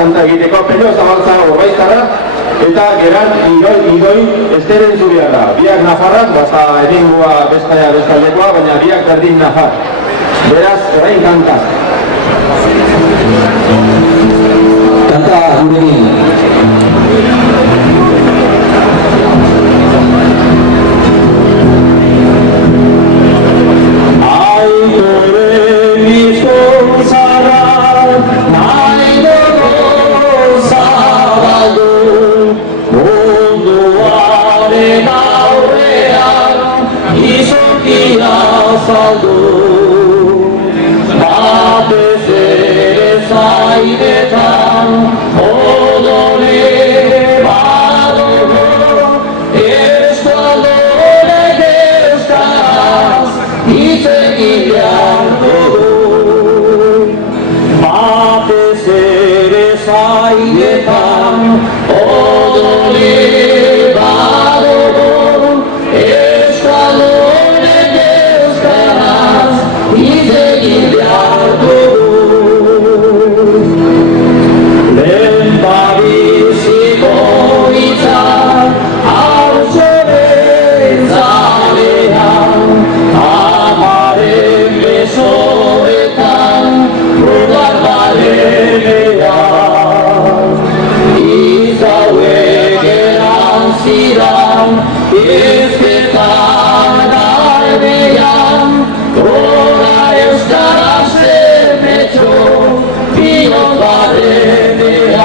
kanta egiteko Pello Zabaltza Orbaiztarra eta Geran Igoi Esteren Zuriarra. Biak nafarrak, basta edingua bestalea bestaldekoa, baina biak berdin nafar. Beraz, orain kanta. Kanta gurekin. Salud, batez ere zaire mailetan odole badugu Euskalonen euskaraz hitz egin behar dugu Lehenbiziko hitzak hautsoren zalean amaren besoetan udar barenean hitz hauek erantzidan hizketan garbean gora euskaraz emetxo bihotz barenean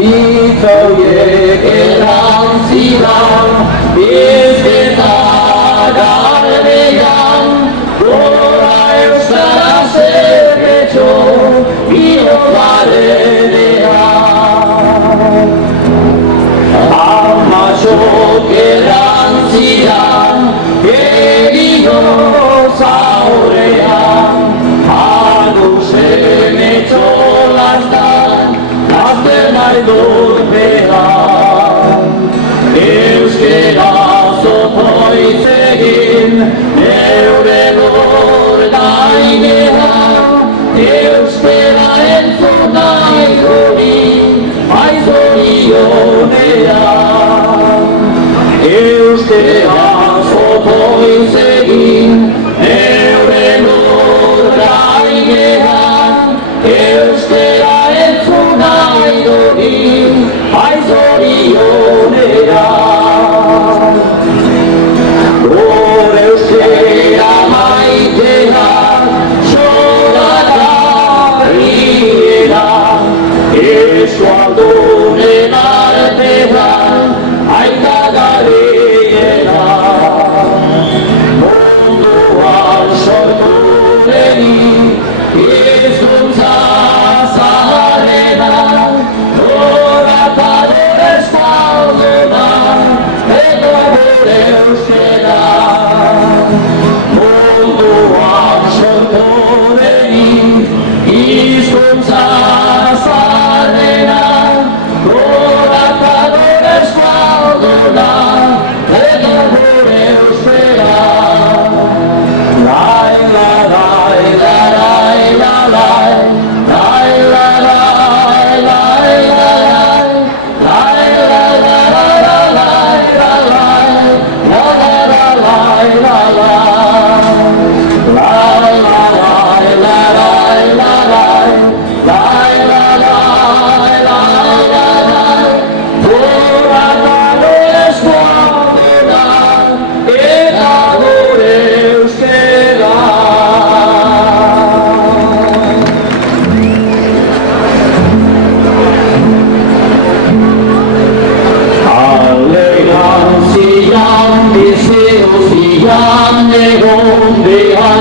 hitz hauek erantzidan hizketan garbean gora euskaraz emetxo bihotz barenean Amatxok erantzidan egino zaurean Anusen etxolaztan azten nahi dut behar Euskera zotoitz egin neure lor nahi behar Euskera entzun nahi hori aizorionean Euskera zotoitz egin neure lor nahi behar Euskera entzun nahi hori aizorionean Gure euskera maitea zoragarriera Eskualdunen artean aitagarriera Munduan sortu denik hizkuntza zaharrena Horatador eskalduna eta gure euskera Munduan sortu denik hizkuntza zaharrena Horatador eskalduna eta gure euskera Lai la lai la lai la lai Lai la lai lai la lai Lai la la la la lai la lai La la la lai la lai Lai la lai la lai la lai Lai la lai lai la lai Horatador eskalduna eta gure euskera Alegantzian, biziozian, egon behar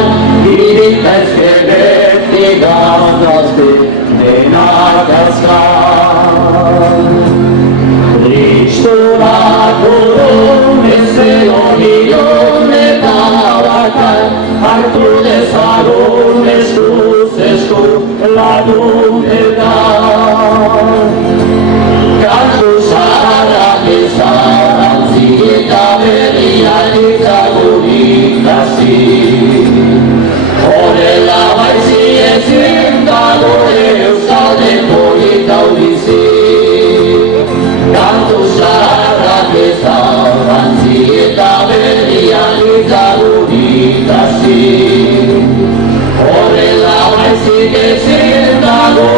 Irita ezkeretik gazte denak azkar Tristonak urun ez egon eta bakar Hartu dezagun eskuz esku lagun eta Kantu zaharrak ezarantzi eta berriak ezagun ikasi Horrela baizi ezin dago euskaldeko polita bizi Kantu zaharrak ezarantzi eta berriak ezagun ikasi Horrela baizik ezin dago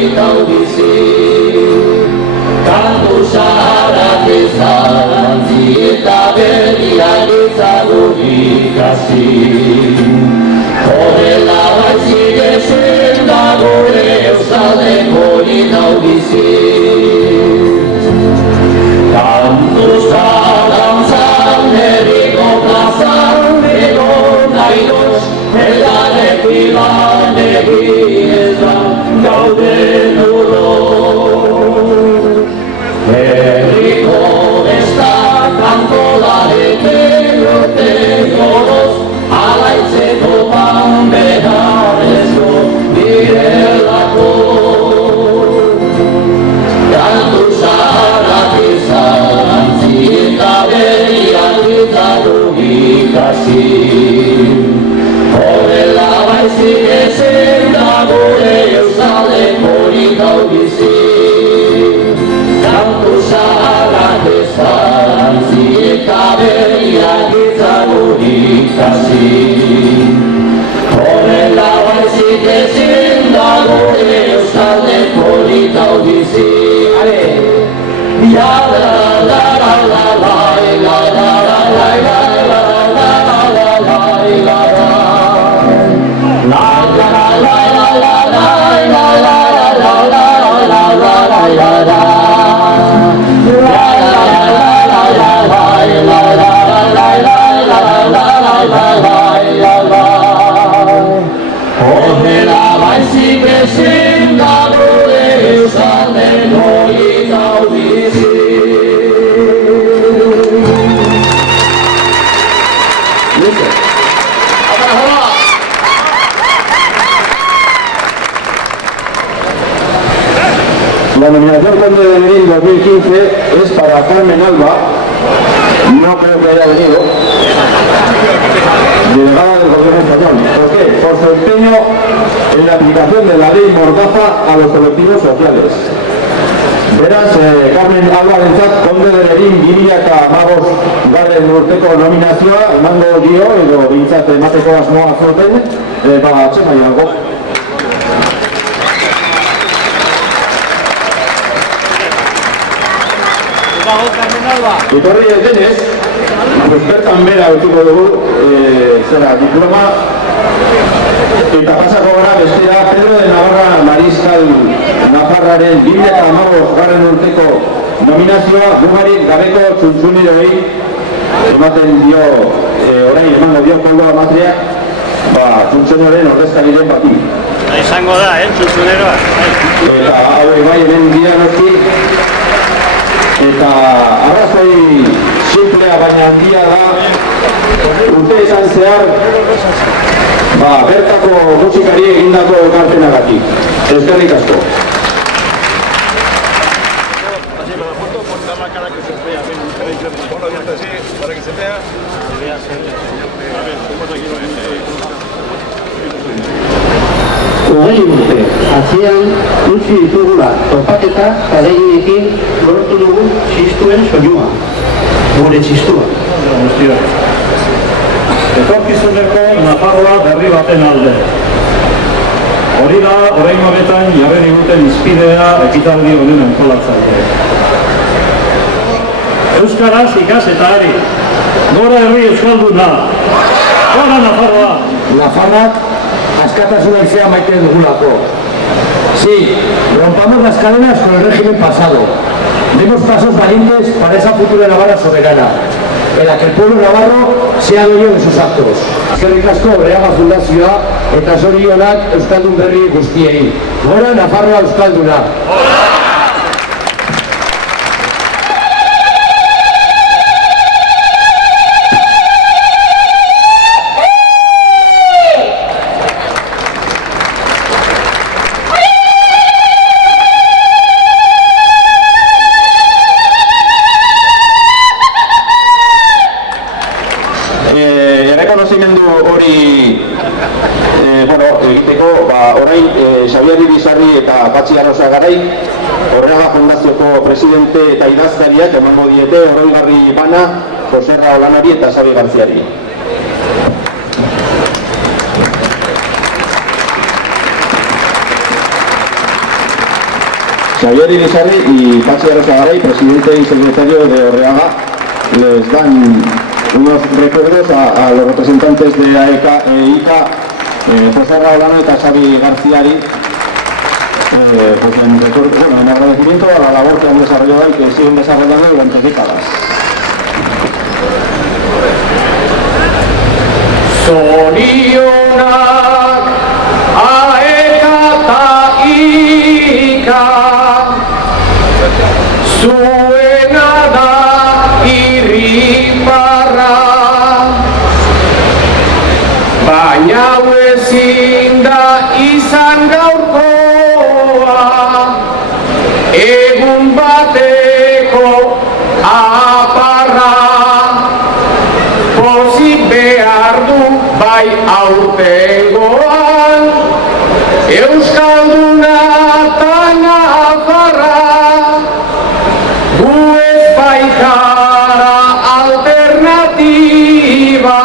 polita bizi. Kantu zaharrak ezantzi eta berriak ezagun ikasi. Horrela baizik ezin da gure Euskalden polita bizi. Kantu zalantzan herriko plazan egon nahi doz, elgarrekin lan egietan gauden urro. Herriko bestak antolarekin urten goroz, alaitzeko pan beharrezko direlako. Kantu zaharrak ezantzi eta berriak ezagun ikasi. Horrela baizik ezin da gure Euskalden polita bizi. Kantu zaharrak ezantzi eta berriak ezagun ikasi. Horrela baizik ezin da gure Euskalden polita bizi. Ya la la la la la la la la la la la la la la Horrela baizik ezin da gure Euskalden polita bizi. La nominación Conde de Lerín 2015 es para Carmen Alba, no creo que haya venido, delegada del Gobierno español. ¿Por qué? Por su empeño en la aplicación de la ley Mordaza a los colectivos sociales. Beraz, Carmen Albarentzat Conde de Lerín 2015 garren urteko nominazioa emango dio edo bintzat emateko asmoa zuten, txemaiago. Etorri denez, bertan bera utziko dugu diploma eta pasako gara bestera Pedro de Navarra Mariskal Nafarraren 2015 garren urteko nominazioa gumarik gabeko txuntxuniroei ematen dio, orain emango dio Pablo Amatriak txuntxunoren ordezkariren bati. Izango da, txuntxuneroa. Eta hau bai hemen dira noski. Eta arrazoi simplea baina handia da, urteetan zehar bertako musikari egindako ekarpenagatik. Eskerrik asko. Hogei urte, atzean utzi ditugula topaketa kareinekin lortu dugu txistuen soinua, gure txistua. Etorkizuneko Nafarroa berri baten alde. Hori da, orain honetan jarri diguten izpidea ekitaldi honen antolatzaile. Euskaraz ikas eta ari. Gora herri euskalduna. Gora Nafarroa. Nafarrak askatasuna izea maite dugulako. Sí, rompamos las cadenas con el régimen pasado. Demos pasos valientes para esa futura Navarra soberana, en la que el pueblo navarro sea dueño de sus actos. Eskerrik asko Breaga Fundazioa eta zorionak Euskaldun berri guztiei. Gora Nafarroa Euskalduna! Breaga Fundazioko presidente eta idazkariak emango diete oroigarri bana Joserra Olanari eta Xabi Garziari. Xavier Irizarri y Patxi Arrozagaray, presidente y secretario de Orreaga, les dan unos recuerdos a los representantes de AECA e ICA, José Raulano y Xavi Garciari, pues en agradecimiento a la labor que han desarrollado y que siguen desarrollando durante décadas. Zorionak AECA eta ICA, zuena da irribarra, baina hau ezin da izan gaurkoa, egun bateko aparra, pozik behar du bai aurtengoan, Euskalduna eta nafarra, gu ez baikara alternatiba,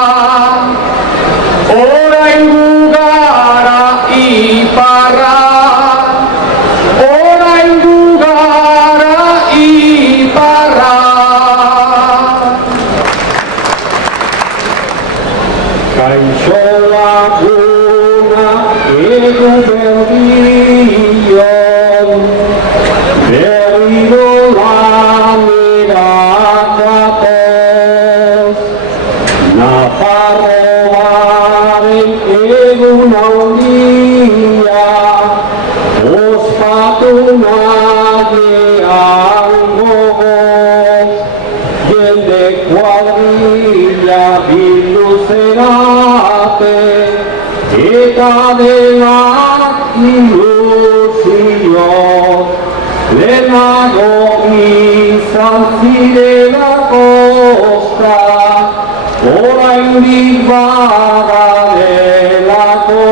orain gu gara iparra, orain gu gara iparra. Kaixo laguna egun berdion, berriro lanera gatoz, Nafarroaren egun handia, ospatu nagean gogoz, jende kuadrilla bildu zerate, eta denak ilusio, lehenago izan zirela kosta, oraindik bagarelako,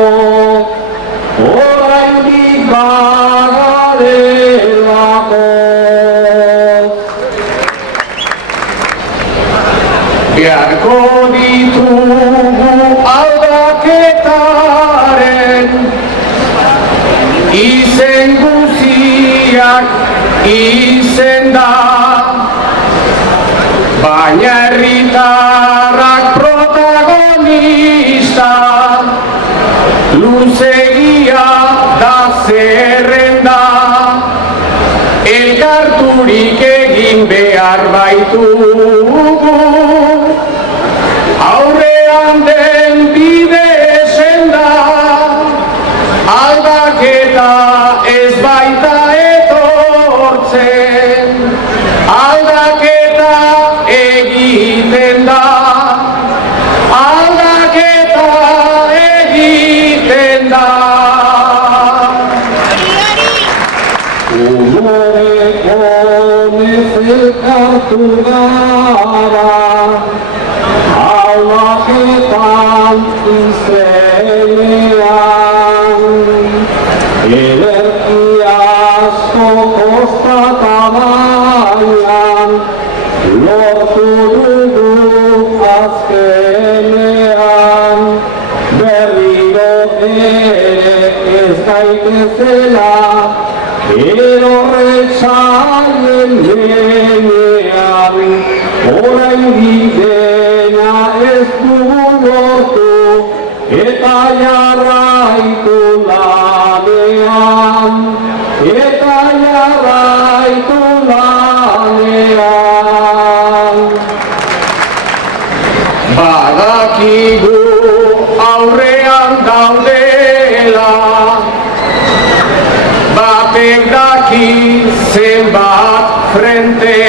oraindik bagarelako. Beharko ditugu aldaketaren izen guziak izenda, baina herritarrak protagonista, luzegia da zerrenda, elkarturik egin behar baitugu, aurrean den bide senda, aldaketa ez baita etortzen, aldaketa egiten da, aldaketa egiten da. Umoreko nezelkartu gara, aldaketan izenean, ederki asko kostata baian, lortu dugu azkenean, berriro ere ez gaitezela, erorretzaien lehenean, oraindik dena ez dugu lortu, eta jarraitu lanean, eta jarraitu lanean. Badakigu aurrean daudela, batek daki zenbat frente,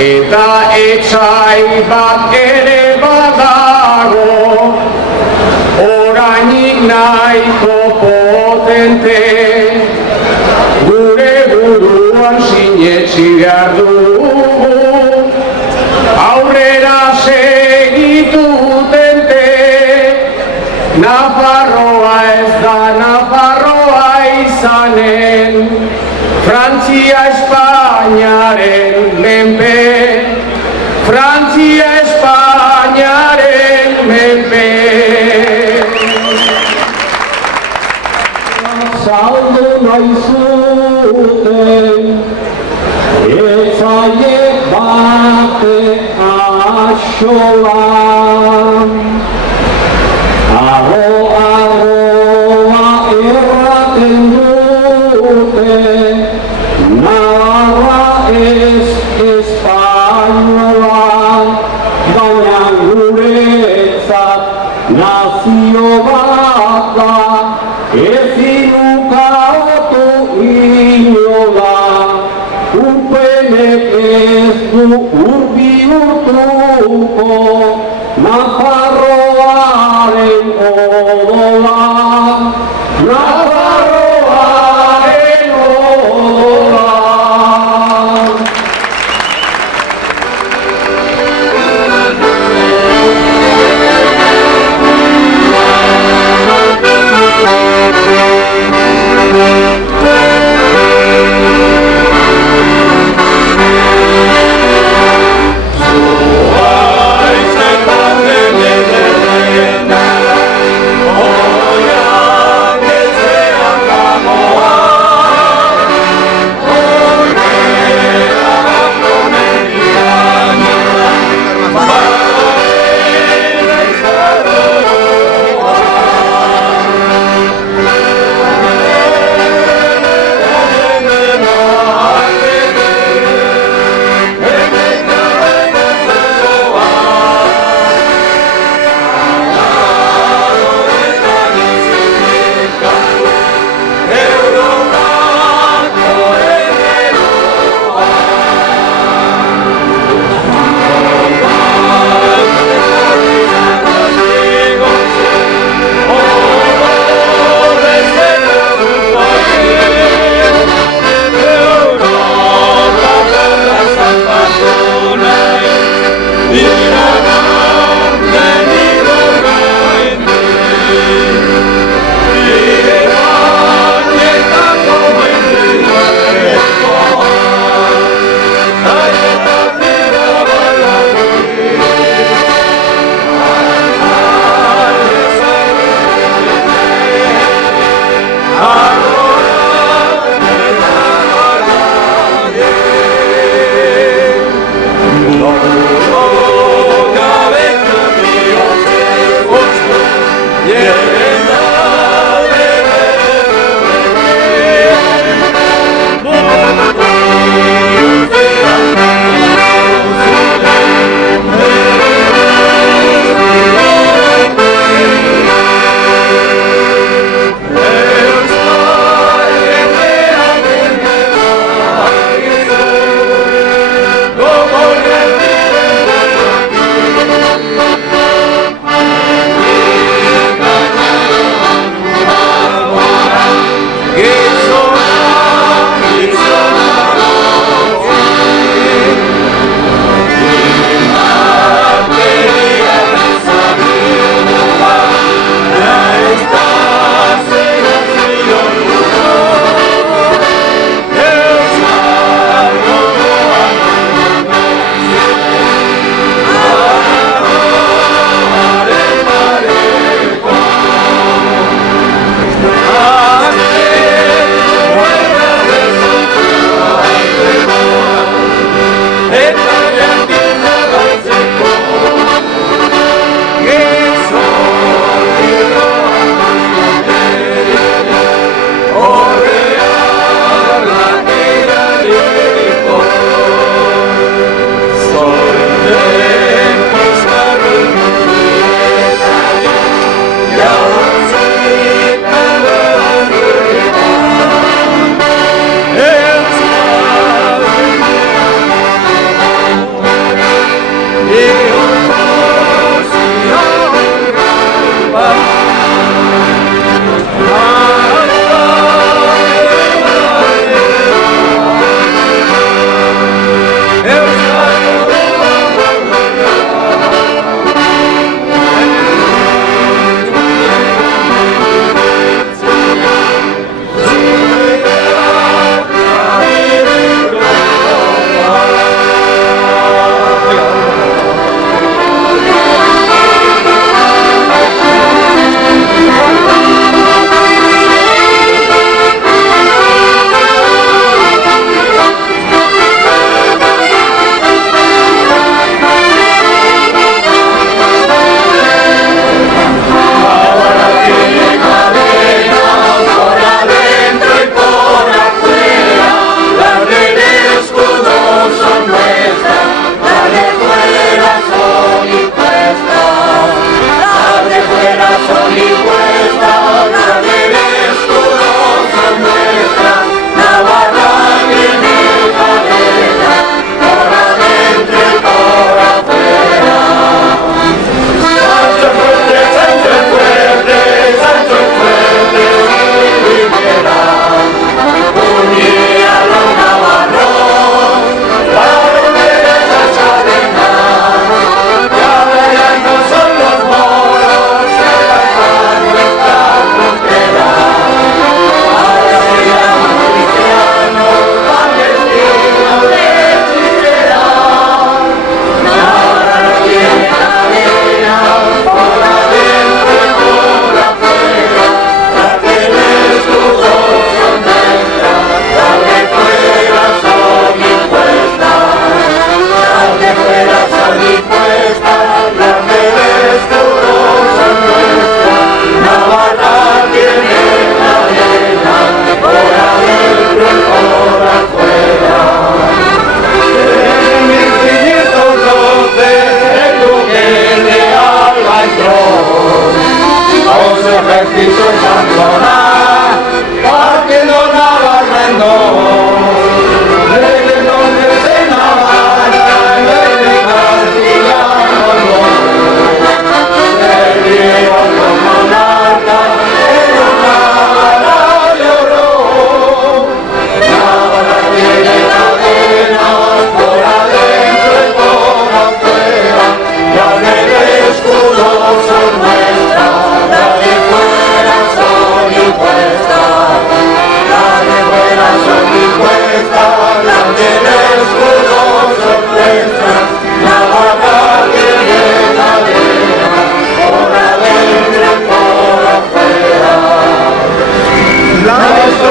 eta etxai bat ere badago, orainik nahiko potente, gure buruan sinetsi behar dugu, aurrera segitu tente, Nafarroa ez da Nafarroa izanen, Frantzia Espainiaren menpe, Frantzia Espainiaren menpe. saldu nahi zuten, etzaie bate axolan. Arroa erraten dute, Navarra ez espainola, baina guretzat nazio bat da, ezin ukatu inola, urpenek ez du bihurtuko, Nafarroaren odola, Nafarroaren odola.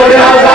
gure alda